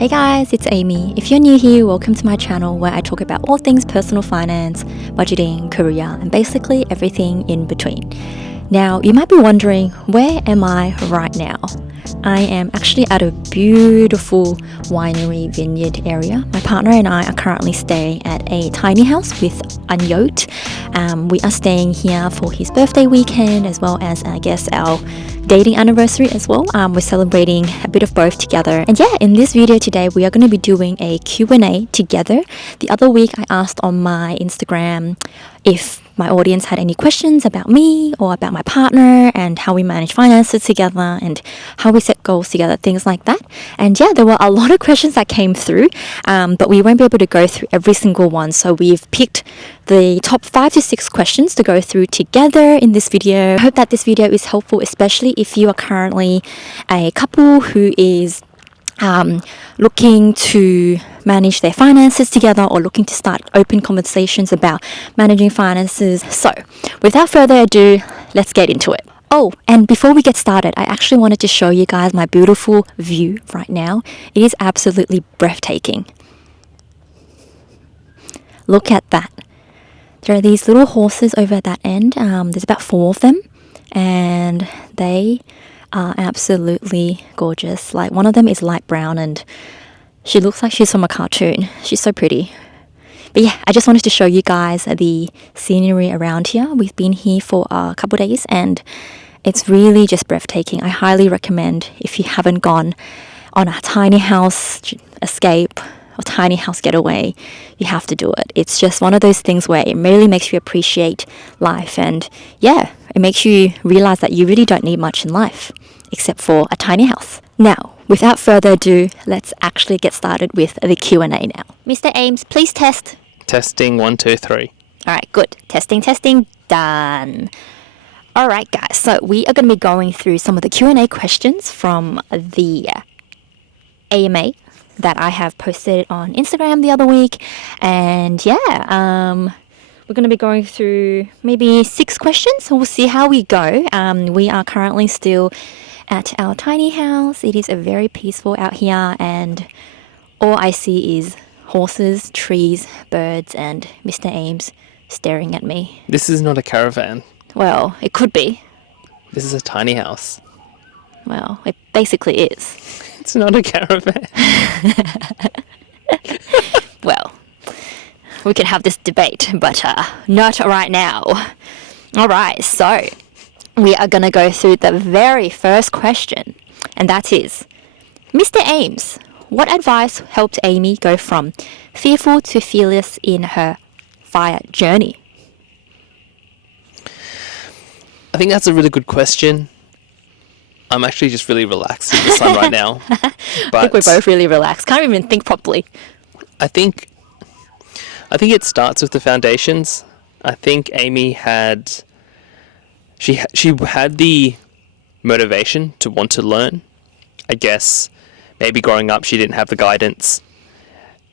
Hey guys, it's Amy. If you're new here, welcome to my channel where I talk about all things personal finance, budgeting, career, and basically everything in between. Now, you might be wondering, where am I right now? I am actually at a beautiful winery vineyard area. My partner and I are currently staying at a tiny house with Unyoked. We are staying here for his birthday weekend as well as, I guess, our dating anniversary as well. We're celebrating a bit of both together. And yeah, in this video today, we are going to be doing a Q&A together. The other week, I asked on my Instagram if my audience had any questions about me or about my partner and how we manage finances together and how we set goals together, things like that. And yeah, there were a lot of questions that came through, but we won't be able to go through every single one. So we've picked the top 5 to 6 questions to go through together in this video. I hope that this video is helpful, especially if you are currently a couple who is looking to manage their finances together or looking to start open conversations about managing finances. So without further ado, let's get into it. Oh, and before we get started, I actually wanted to show you guys my beautiful view right now. It is absolutely breathtaking. Look at that. There are these little horses over at that end. There's about 4 of them, and they are absolutely gorgeous. Like, one of them is light brown and she looks like she's from a cartoon. She's so pretty. But yeah, I just wanted to show you guys the scenery around here. We've been here for a couple of days and it's really just breathtaking. I highly recommend, if you haven't gone on a tiny house escape or tiny house getaway, you have to do it. It's just one of those things where it really makes you appreciate life, and yeah, it makes you realize that you really don't need much in life except for a tiny house. Now, without further ado, let's actually get started with the Q&A now. Mr. Ames, please test. Testing 1, 2, 3. All right, good. Testing, done. All right, guys, so we are going to be going through some of the Q&A questions from the AMA that I have posted on Instagram the other week. And yeah, we're going to be going through maybe 6 questions. So we'll see how we go. We are currently still at our tiny house. It is very peaceful out here, and all I see is horses, trees, birds, and Mr. Ames staring at me. This is not a caravan. Well, it could be. This is a tiny house. Well, it basically is. It's not a caravan. Well, we could have this debate, but not right now. All right, so we are going to go through the very first question, and that is, Mr. Ames, what advice helped Amy go from fearful to fearless in her FIRE journey? I think that's a really good question. I'm actually just really relaxed in the sun right now. But I think we're both really relaxed. Can't even think properly. I think it starts with the foundations. I think Amy had she had the motivation to want to learn. I guess maybe growing up she didn't have the guidance.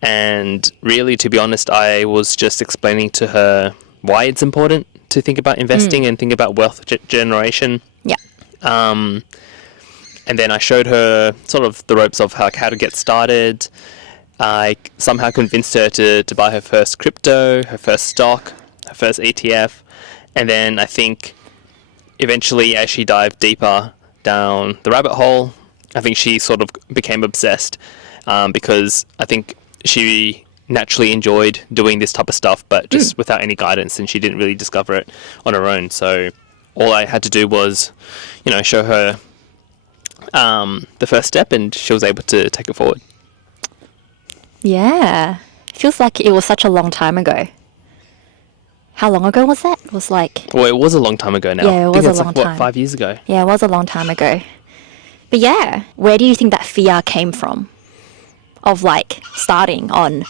And really, to be honest, I was just explaining to her why it's important to think about investing and think about wealth generation. Yeah. And then I showed her sort of the ropes of how to get started. I somehow convinced her to buy her first crypto, her first stock, her first ETF. And then I think eventually, as she dived deeper down the rabbit hole, I think she sort of became obsessed, because I think she naturally enjoyed doing this type of stuff, but just without any guidance, and she didn't really discover it on her own. So all I had to do was, show her the first step, and she was able to take it forward. Yeah. Feels like it was such a long time ago. How long ago was that? It was like... Well, it was a long time ago now. Yeah, it was a long time. What, 5 years ago? Yeah, it was a long time ago. But yeah, where do you think that fear came from? Of like starting on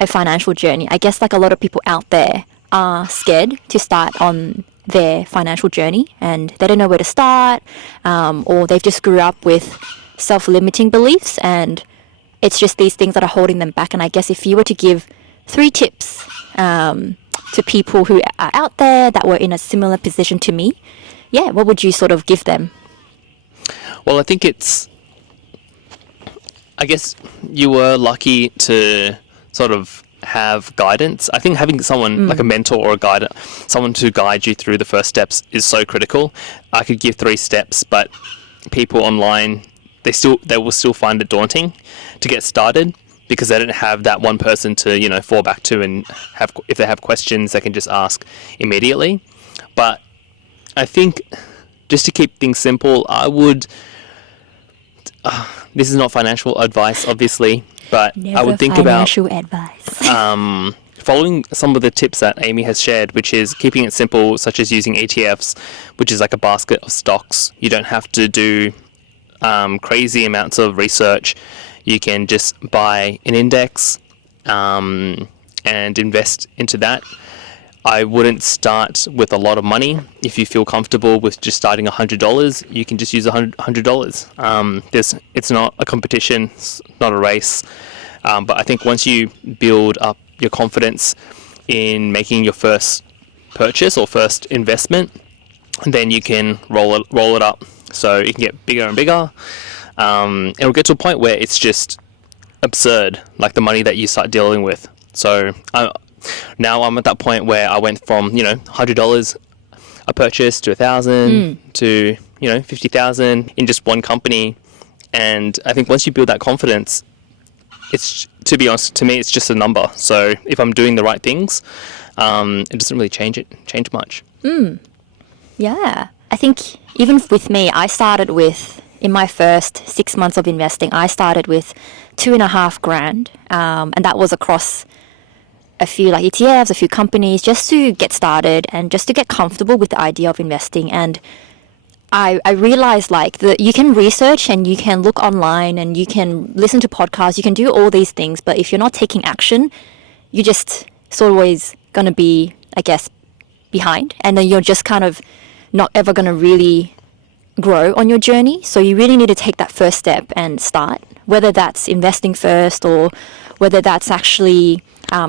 a financial journey? I guess like a lot of people out there are scared to start on their financial journey and they don't know where to start, or they've just grew up with self-limiting beliefs and it's just these things that are holding them back. And I guess if you were to give 3 tips to people who are out there that were in a similar position to me, yeah, what would you sort of give them? Well, I think it's I guess you were lucky to sort of have guidance. I think having someone like a mentor or a guide, someone to guide you through the first steps is so critical. I could give 3 steps, but people online, they will still find it daunting to get started because they don't have that one person to, you know, fall back to, and have, if they have questions, they can just ask immediately. But I think just to keep things simple, I would, this is not financial advice, obviously, but Never I would think about financial advice. following some of the tips that Amy has shared, which is keeping it simple, such as using ETFs, which is like a basket of stocks. You don't have to do crazy amounts of research. You can just buy an index and invest into that. I wouldn't start with a lot of money. If you feel comfortable with just starting $100, you can just use $100. It's not a competition, it's not a race. But I think once you build up your confidence in making your first purchase or first investment, then you can roll it up. So it can get bigger and bigger. It'll get to a point where it's just absurd, like the money that you start dealing with. So now I'm at that point where I went from, you know, $100 a purchase to $1,000 to, you know, $50,000 in just one company. And I think once you build that confidence, it's, to be honest, to me, it's just a number. So if I'm doing the right things, it doesn't really change much. Yeah. I think even with me, I started with, in my first 6 months of investing, I started with $2,500. And that was across a few like ETFs, a few companies, just to get started and just to get comfortable with the idea of investing. And I realized like that you can research and you can look online and you can listen to podcasts, you can do all these things, but if you're not taking action, you just sort of always going to be, I guess, behind, and then you're just kind of not ever going to really grow on your journey. So you really need to take that first step and start, whether that's investing first or whether that's actually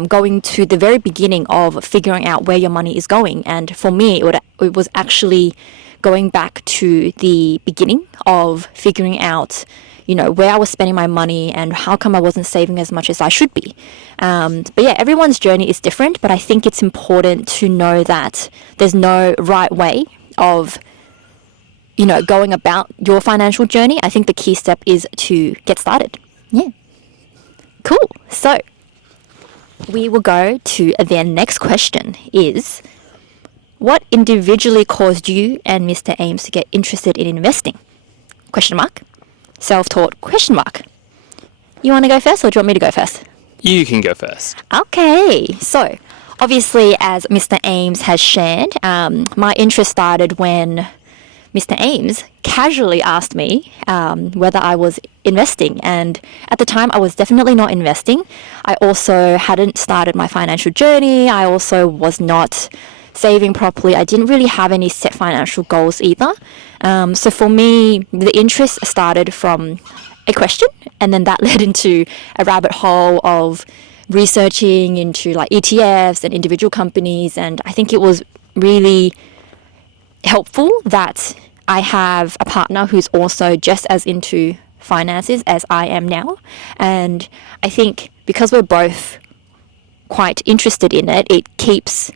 going to the very beginning of figuring out where your money is going. And for me, it was actually going back to the beginning of figuring out, you know, where I was spending my money and how come I wasn't saving as much as I should be. But yeah, everyone's journey is different, but I think it's important to know that there's no right way of, you know, going about your financial journey. I think the key step is to get started. Yeah. Cool. So we will go to the next question is, what individually caused you and Mr. Ames to get interested in investing? Question mark. Self-taught? Question mark. You want to go first or do you want me to go first? You can go first. Okay. So obviously, as Mr. Ames has shared, my interest started when Mr. Ames casually asked me whether I was investing. And at the time, I was definitely not investing. I also hadn't started my financial journey. I also was not saving properly. I didn't really have any set financial goals either. So for me, the interest started from a question, and then that led into a rabbit hole of researching into like ETFs and individual companies. And I think it was really helpful that I have a partner who's also just as into finances as I am now. And I think because we're both quite interested in it, it keeps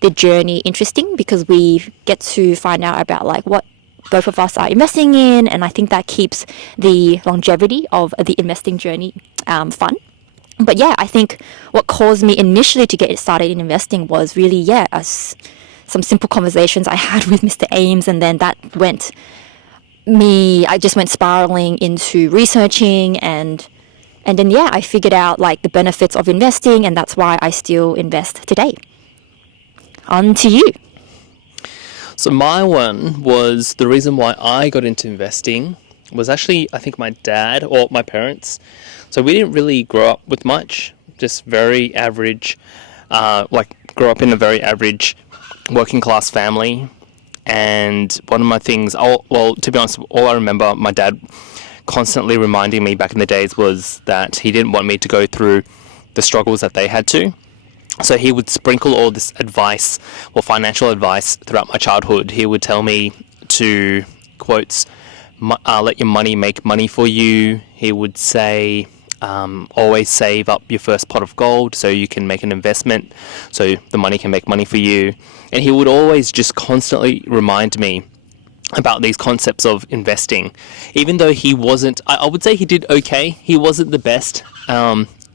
the journey interesting because we get to find out about like what both of us are investing in, and I think that keeps the longevity of the investing journey fun. But yeah, I think what caused me initially to get started in investing was really some simple conversations I had with Mr. Ames, and then that I just went spiraling into researching, and then yeah, I figured out like the benefits of investing, and that's why I still invest today. On to you. So my one was, the reason why I got into investing was actually, I think, my dad or my parents. So we didn't really grow up with much, just very average, grew up in a very average working class family. And one of my things, to be honest, all I remember my dad constantly reminding me back in the days was that he didn't want me to go through the struggles that they had to. So he would sprinkle all this advice or financial advice throughout my childhood. He would tell me to, quotes, let your money make money for you. he would say, always save up your first pot of gold so you can make an investment, so the money can make money for you. And he would always just constantly remind me about these concepts of investing. Even though he wasn't, I would say he did okay, he wasn't the best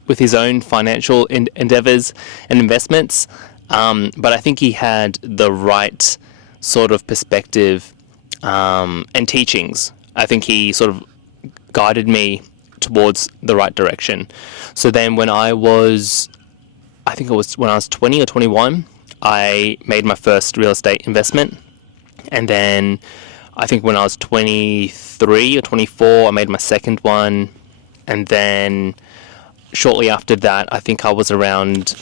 with his own financial endeavors and investments, but I think he had the right sort of perspective and teachings. I think he sort of guided me towards the right direction. So then when I think it was when I was 20 or 21, I made my first real estate investment. And then I think when I was 23 or 24, I made my second one. And then shortly after that, I think I was around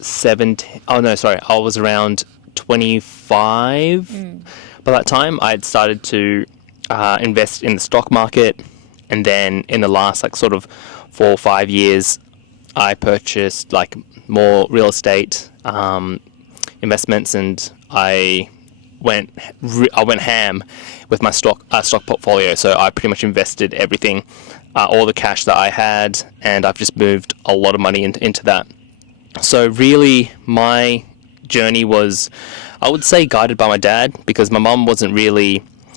17. Oh, no, sorry. I was around 25. By that time, I had started to invest in the stock market. And then in the last sort of 4 or 5 years, I purchased more real estate investments, and I went ham with my stock portfolio. So I pretty much invested everything, all the cash that I had, and I've just moved a lot of money into that. So really, my journey was, I would say, guided by my dad, because my mum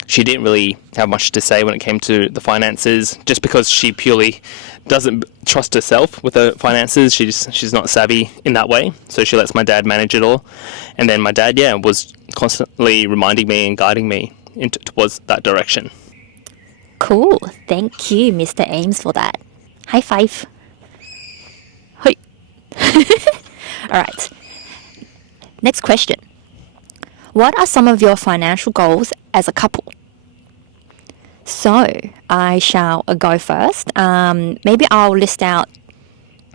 she didn't really have much to say when it came to the finances, just because she purely doesn't trust herself with her finances. She's not savvy in that way, so she lets my dad manage it all. And then my dad, was constantly reminding me and guiding me towards that direction. Cool. Thank you, Mr. Ames, for that. High five. Hoi. All right. Next question. What are some of your financial goals as a couple? So I shall go first. Maybe I'll list out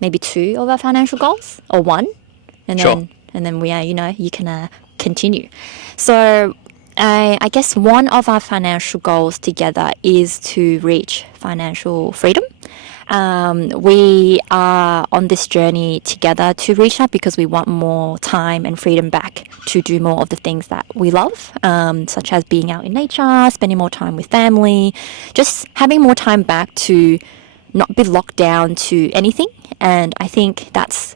maybe 2 of our financial goals, or 1, and Sure. then we are, you can continue. So I guess one of our financial goals together is to reach financial freedom. We are on this journey together to reach that because we want more time and freedom back to do more of the things that we love, such as being out in nature, spending more time with family, just having more time back to not be locked down to anything. And I think that's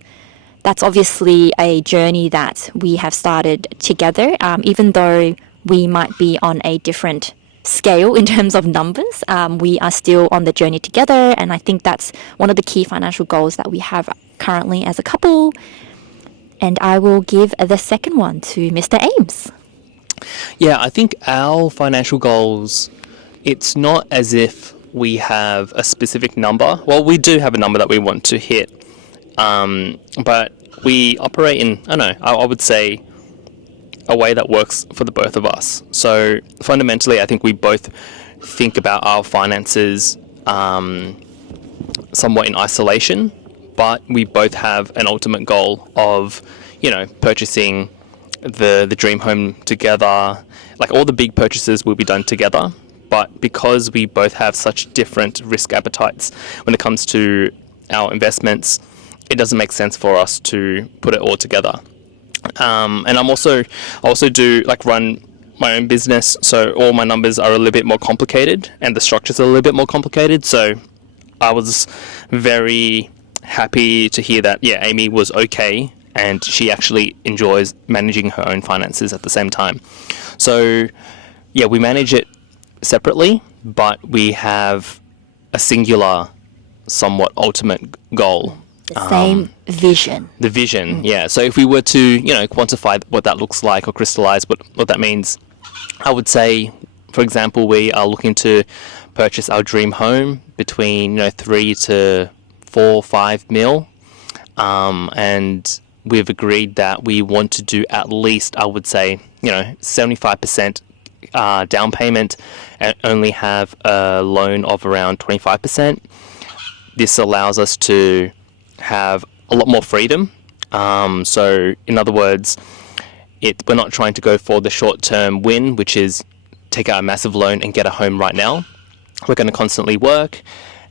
obviously a journey that we have started together, even though we might be on a different scale in terms of numbers. We are still on the journey together, and I think that's one of the key financial goals that we have currently as a couple. And I will give the second one to Mr. Ames. Yeah, I think our financial goals, it's not as if we have a specific number. Well, we do have a number that we want to hit, but we operate in, I would say, a way that works for the both of us. So fundamentally, I think we both think about our finances somewhat in isolation, but we both have an ultimate goal of, purchasing the dream home together. All the big purchases will be done together, but because we both have such different risk appetites when it comes to our investments, it doesn't make sense for us to put it all together. And I also do run my own business, so all my numbers are a little bit more complicated and the structures are a little bit more complicated. So I was very happy to hear that, Amy was okay and she actually enjoys managing her own finances at the same time. So we manage it separately, but we have a singular, somewhat ultimate goal. The same vision. The vision, yeah. So if we were to, quantify what that looks like or crystallize what that means, I would say, for example, we are looking to purchase our dream home between, 3 to 4, 5 mil. And we've agreed that we want to do at least, I would say, 75% down payment and only have a loan of around 25%. This allows us to have a lot more freedom. So in other words, we're not trying to go for the short-term win, which is take out a massive loan and get a home right now. We're going to constantly work,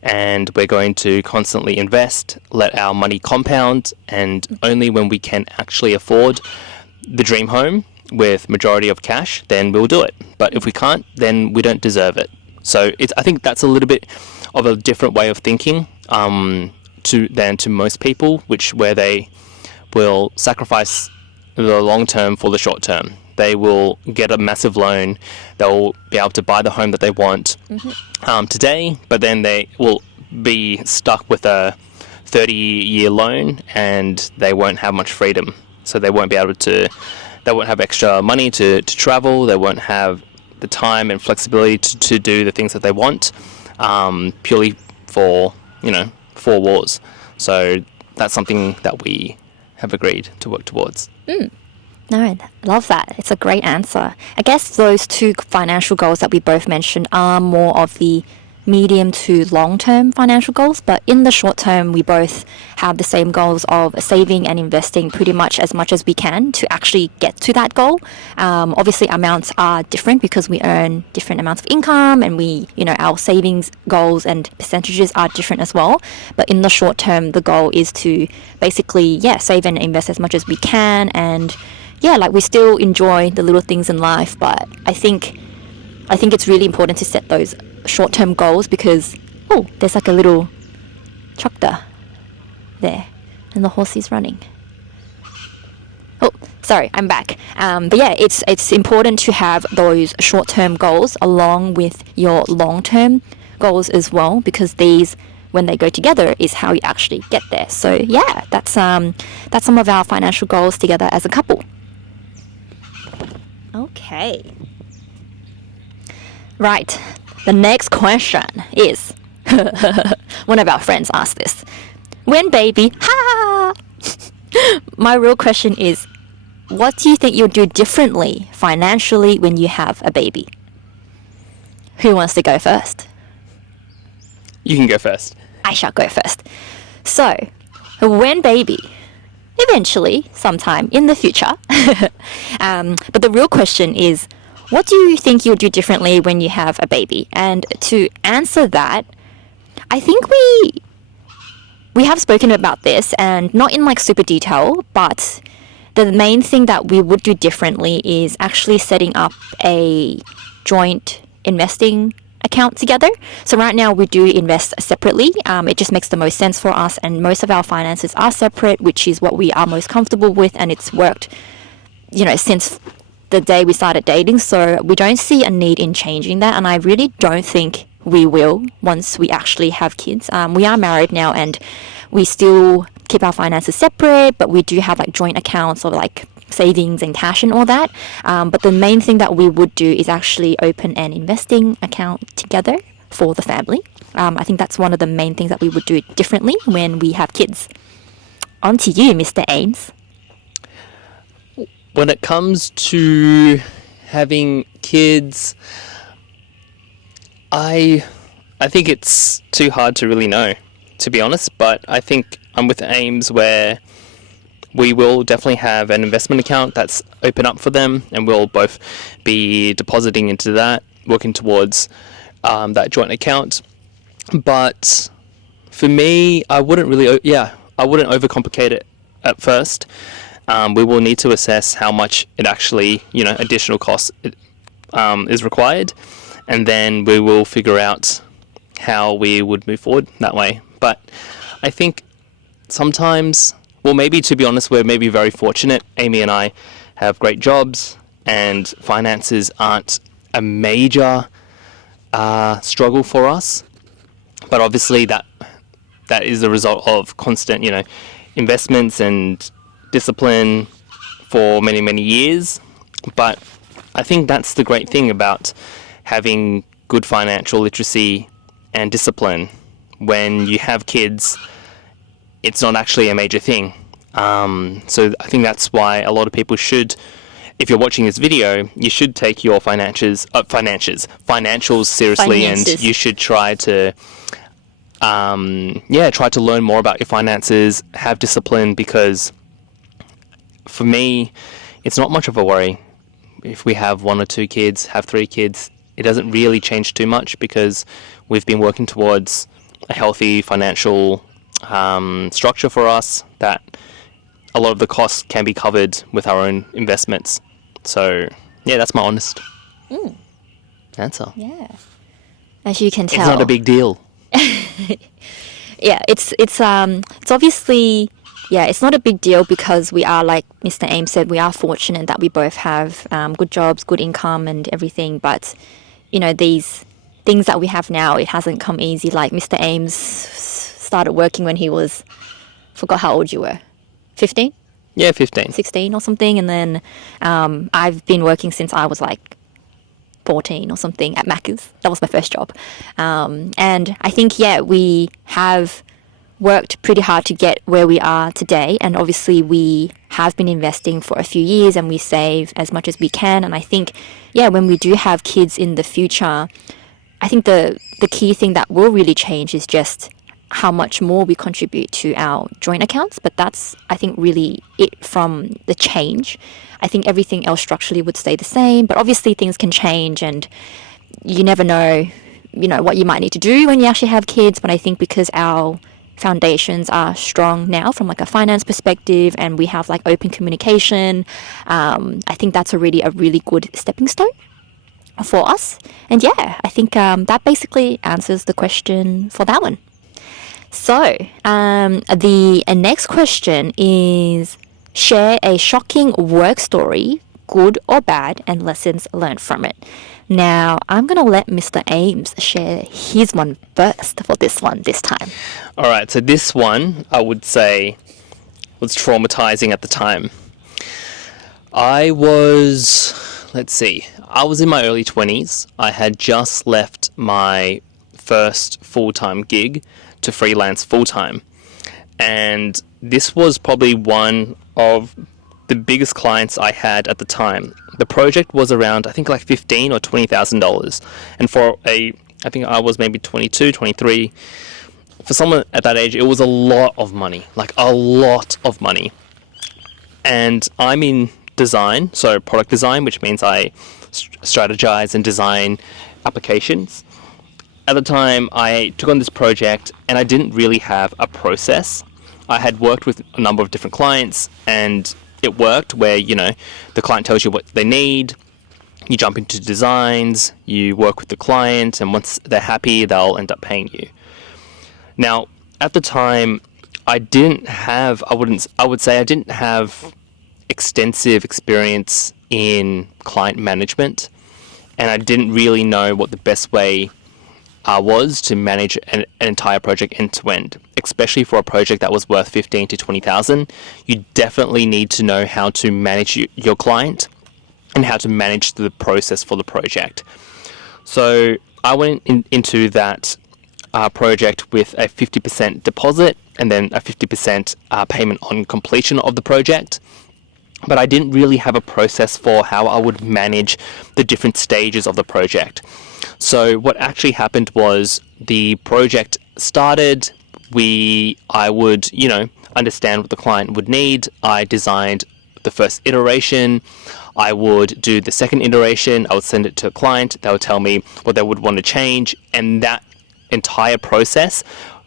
and we're going to constantly invest, let our money compound, and only when we can actually afford the dream home with majority of cash, then we'll do it. But if we can't, then we don't deserve it. So I think that's a little bit of a different way of thinking than to most people, where they will sacrifice the long term for the short term. They will get a massive loan. They'll be able to buy the home that they want today, but then they will be stuck with a 30-year loan, and they won't have much freedom. So they won't be able to. They won't have extra money to travel. They won't have the time and flexibility to do the things that they want, purely for four walls. So that's something that we have agreed to work towards. No, I love that. It's a great answer. I guess those two financial goals that we both mentioned are more of the medium to long-term financial goals, but in the short term, we both have the same goals of saving and investing pretty much as we can to actually get to that goal. Obviously, amounts are different because we earn different amounts of income, and our savings goals and percentages are different as well. But in the short term, the goal is to basically, save and invest as much as we can, and we still enjoy the little things in life. But I think it's really important to set those short-term goals because there's like a little tractor there and the horse is running. Sorry, I'm back. But it's important to have those short-term goals along with your long-term goals as well, because these, when they go together, is how you actually get there. So that's some of our financial goals together as a couple. Okay. Right. The next question is, one of our friends asked this. When baby, my real question is, what do you think you'll do differently financially when you have a baby? Who wants to go first? You can go first. I shall go first. So, when baby, eventually, sometime in the future, but the real question is, what do you think you'll do differently when you have a baby? And to answer that, I think we have spoken about this, and not in super detail, but the main thing that we would do differently is actually setting up a joint investing account together. So right now we do invest separately. It just makes the most sense for us, and most of our finances are separate, which is what we are most comfortable with, and it's worked, since the day we started dating. So we don't see a need in changing that, and I really don't think we will once we actually have kids. We are married now, and we still keep our finances separate, but we do have joint accounts or savings and cash and all that. But the main thing that we would do is actually open an investing account together for the family. I think that's one of the main things that we would do differently when we have kids. On to you, Mr. Ames. When it comes to having kids, I think it's too hard to really know, to be honest. But I think I'm with Ames, where we will definitely have an investment account that's open up for them, and we'll both be depositing into that, working towards that joint account. But for me, I wouldn't overcomplicate it at first. We will need to assess how much it actually, additional cost is required, and then we will figure out how we would move forward that way. But I think sometimes, maybe to be honest, we're maybe very fortunate. Amy and I have great jobs, and finances aren't a major struggle for us. But obviously that is the result of constant, investments and discipline for many, many years. But I think that's the great thing about having good financial literacy and discipline. When you have kids, it's not actually a major thing. So I think that's why a lot of people should, if you're watching this video, you should take your financials seriously, and you should try to learn more about your finances, have discipline, because for me, it's not much of a worry. If we have 1 or 2 kids, have 3 kids, it doesn't really change too much, because we've been working towards a healthy financial structure for us, that a lot of the costs can be covered with our own investments. So, that's my honest answer. Yeah. as you can tell. It's not a big deal. Yeah, it's obviously, yeah, it's not a big deal because we are, like Mr. Ames said, we are fortunate that we both have good jobs, good income and everything. But, you know, these things that we have now, it hasn't come easy. Like Mr. Ames started working when he was, forgot how old you were, 15? Yeah, 15. 16 or something. And then I've been working since I was like 14 or something at Macca's. That was my first job. And I think, yeah, we have worked pretty hard to get where we are today. And obviously we have been investing for a few years and we save as much as we can. And I think, yeah, when we do have kids in the future, I think the key thing that will really change is just how much more we contribute to our joint accounts. But that's, I think, really it from the change. I think everything else structurally would stay the same, but obviously things can change and you never know, you know, what you might need to do when you actually have kids. But I think because our foundations are strong now from like a finance perspective and we have like open communication, I think that's already a really good stepping stone for us. And yeah, I think that basically answers the question for that one. So the next question is, share a shocking work story, good or bad, and lessons learned from it. Now, I'm going to let Mr. Ames share his one first for this one this time. All right, so this one, I would say, was traumatizing at the time. I was in my early 20s. I had just left my first full-time gig to freelance full-time. And this was probably one of the biggest clients I had at the time. The project was around, I think, like $15,000 or $20,000. And I think I was maybe 22, 23. For someone at that age, it was a lot of money, like a lot of money. And I'm in design, so product design, which means I strategize and design applications. At the time, I took on this project and I didn't really have a process. I had worked with a number of different clients and it worked where, you know, the client tells you what they need, you jump into designs, you work with the client, and once they're happy, they'll end up paying you. Now, at the time, I would say I didn't have extensive experience in client management, and I didn't really know what the best way was to manage an entire project end to end, especially for a project that was worth 15 to 20,000. You definitely need to know how to manage your client and how to manage the process for the project. So I went into that project with a 50% deposit and then a 50% payment on completion of the project. But I didn't really have a process for how I would manage the different stages of the project. So what actually happened was the project started, I would, you know, understand what the client would need. I designed the first iteration. I would do the second iteration. I would send it to a client. They would tell me what they would want to change. And that entire process,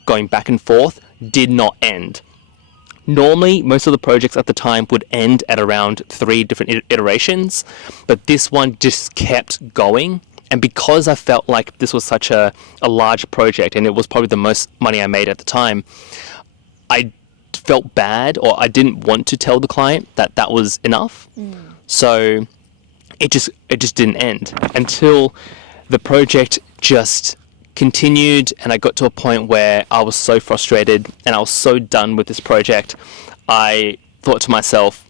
going back and forth, did not end. Normally, most of the projects at the time would end at around 3 different iterations, but this one just kept going. And because I felt like this was such a large project, and it was probably the most money I made at the time, I felt bad, or I didn't want to tell the client that that was enough. So it just didn't end until the project just continued, and I got to a point where I was so frustrated and I was so done with this project. I thought to myself,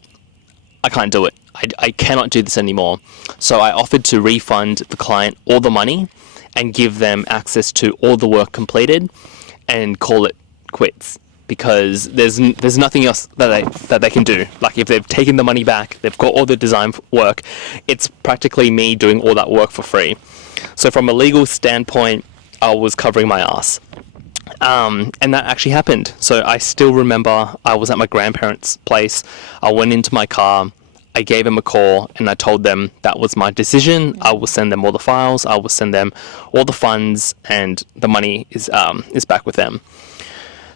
I can't do it. I cannot do this anymore. So I offered to refund the client all the money and give them access to all the work completed and call it quits, because there's nothing else that they can do. Like, if they've taken the money back, they've got all the design work, it's practically me doing all that work for free. So from a legal standpoint, I was covering my ass. And that actually happened. So I still remember I was at my grandparents' place. I went into my car, I gave them a call, and I told them that was my decision. I will send them all the files, I will send them all the funds, and the money is back with them.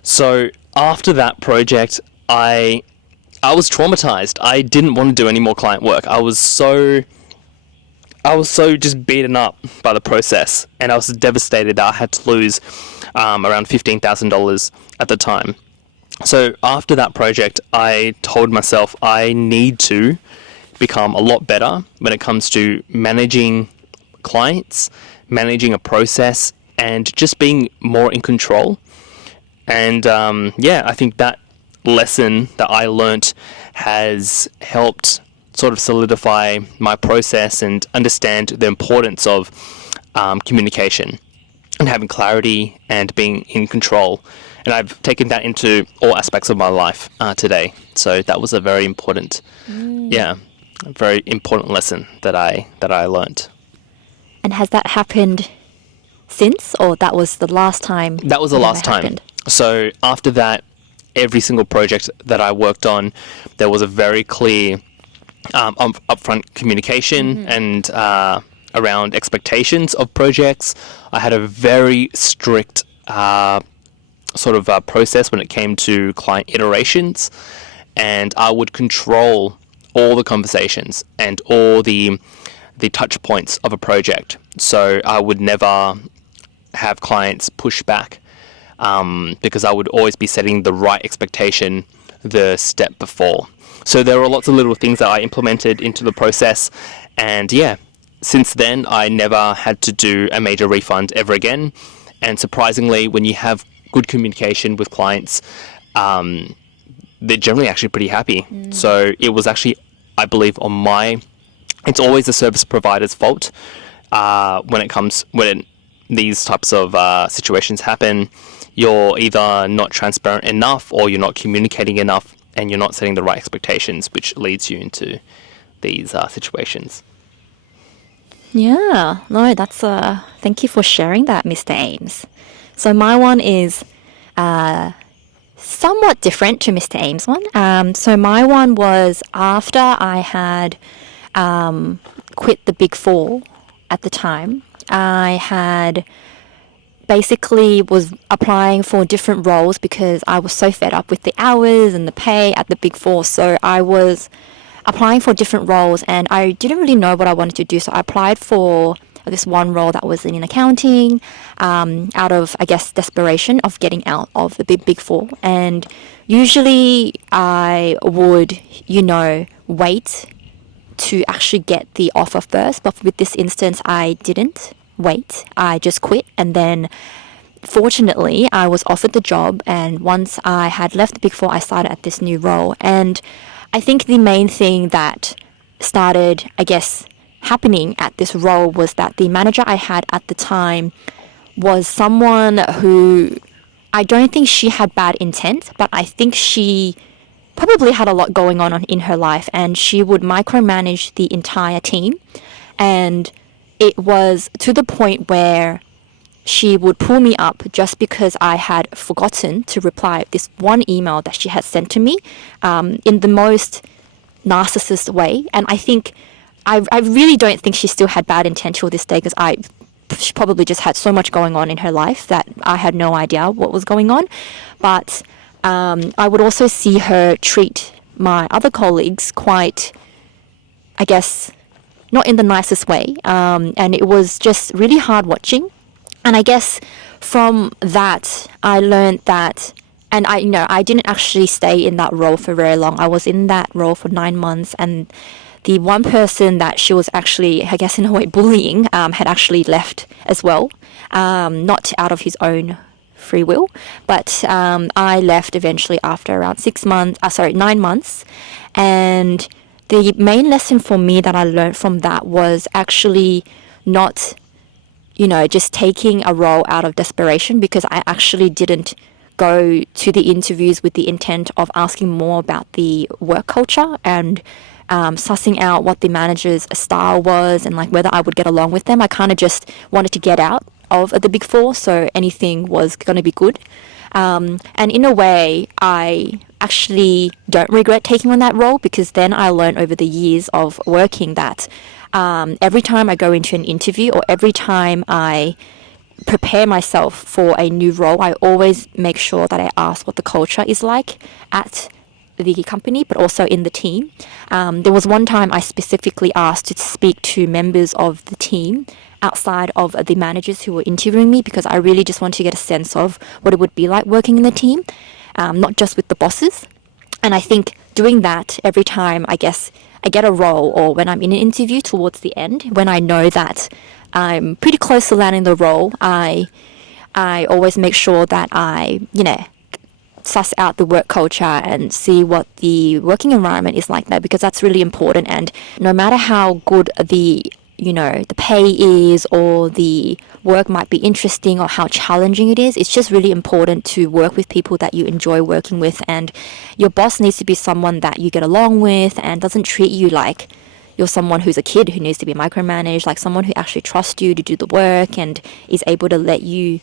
So after that project, I was traumatized. I didn't want to do any more client work. I was so I was so just beaten up by the process, and I was devastated that I had to lose around $15,000 at the time. So after that project, I told myself I need to become a lot better when it comes to managing clients, managing a process, and just being more in control. And I think that lesson that I learnt has helped sort of solidify my process and understand the importance of communication and having clarity and being in control. And I've taken that into all aspects of my life today. So that was a very important, a very important lesson that I learnt. And has that happened since, or that was the last time? That was the last time. Happened? So after that, every single project that I worked on, there was a very clear upfront communication and around expectations of projects. I had a very strict process when it came to client iterations, and I would control all the conversations and all the touch points of a project. So I would never have clients push back because I would always be setting the right expectation the step before. So there were lots of little things that I implemented into the process, and since then I never had to do a major refund ever again. And surprisingly, when you have good communication with clients, they're generally actually pretty happy. So it was actually, I believe, it's always the service provider's fault when these types of situations happen. You're either not transparent enough, or you're not communicating enough, and you're not setting the right expectations, which leads you into these situations. Yeah, no, that's thank you for sharing that, Mr. Ames. So my one is somewhat different to Mr. Ames' one. So my one was after I had quit the Big Four at the time. I had basically was applying for different roles because I was so fed up with the hours and the pay at the Big Four. So I was applying for different roles, and I didn't really know what I wanted to do. So I applied for this one role that was in accounting, out of, I guess, desperation of getting out of the Big Four. And usually I would, wait to actually get the offer first. But with this instance, I didn't wait. I just quit, and then fortunately I was offered the job, and once I had left the Big Four, I started at this new role. And I think the main thing that started, I guess, happening at this role was that the manager I had at the time was someone who, I don't think she had bad intent, but I think she probably had a lot going on in her life, and she would micromanage the entire team. And it was to the point where she would pull me up just because I had forgotten to reply this one email that she had sent to me in the most narcissist way. And I think, I really don't think she still had bad intent till this day, because she probably just had so much going on in her life that I had no idea what was going on. But I would also see her treat my other colleagues quite, I guess, not in the nicest way. And it was just really hard watching. And I guess from that, I learned that, and I didn't actually stay in that role for very long. I was in that role for 9 months, and the one person that she was actually, I guess in a way, bullying, had actually left as well, not out of his own free will, but I left eventually after around 9 months. And the main lesson for me that I learned from that was actually not, just taking a role out of desperation, because I actually didn't go to the interviews with the intent of asking more about the work culture and sussing out what the manager's style was and like whether I would get along with them. I kind of just wanted to get out of the Big Four, so anything was going to be good. And in a way, I actually don't regret taking on that role, because then I learned over the years of working that every time I go into an interview, or every time I prepare myself for a new role, I always make sure that I ask what the culture is like at the company, but also in the team. There was one time I specifically asked to speak to members of the team outside of the managers who were interviewing me, because I really just wanted to get a sense of what it would be like working in the team, not just with the bosses. And I think doing that every time, I guess, I get a role, or when I'm in an interview towards the end, when I know that I'm pretty close to landing the role, I always make sure that I, suss out the work culture and see what the working environment is like there, because that's really important. And no matter how good the pay is, or the work might be interesting, or how challenging it is, it's just really important to work with people that you enjoy working with. And your boss needs to be someone that you get along with and doesn't treat you like you're someone who's a kid who needs to be micromanaged, like someone who actually trusts you to do the work and is able to let you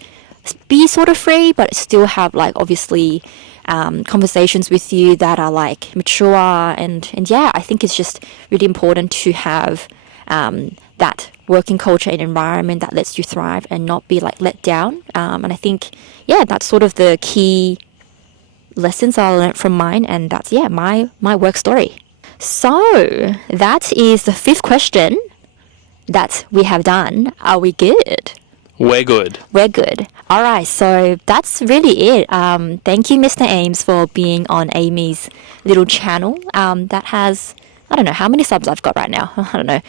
be sort of free, but still have like obviously conversations with you that are like mature. And yeah, I think it's just really important to have that working culture and environment that lets you thrive and not be like let down. And I think, yeah, that's sort of the key lessons I learned from mine, and that's my work story. So that is the 5th question that we have done. Are we good? We're good. We're good. All right, so that's really it. Thank you, Mr. Ames, for being on Amy's little channel that has, I don't know how many subs I've got right now. I don't know,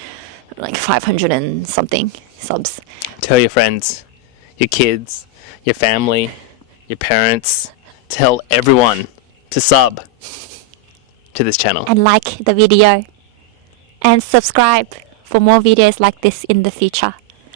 like 500 and something subs. Tell your friends, your kids, your family, your parents. Tell everyone to sub to this channel. And like the video. And subscribe for more videos like this in the future.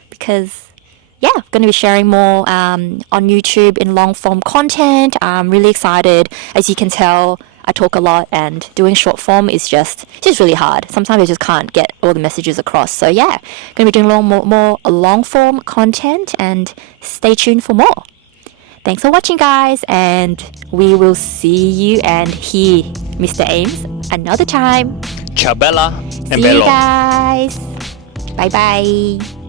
Because, yeah, I'm going to be sharing more on YouTube in long form content. I'm really excited. As you can tell, I talk a lot, and doing short form is just really hard. Sometimes I just can't get all the messages across. So yeah, going to be doing more long form content, and stay tuned for more. Thanks for watching, guys, and we will see you and hear Mr. Ames another time. Ciao Bella and See Bello. you guys. Bye bye.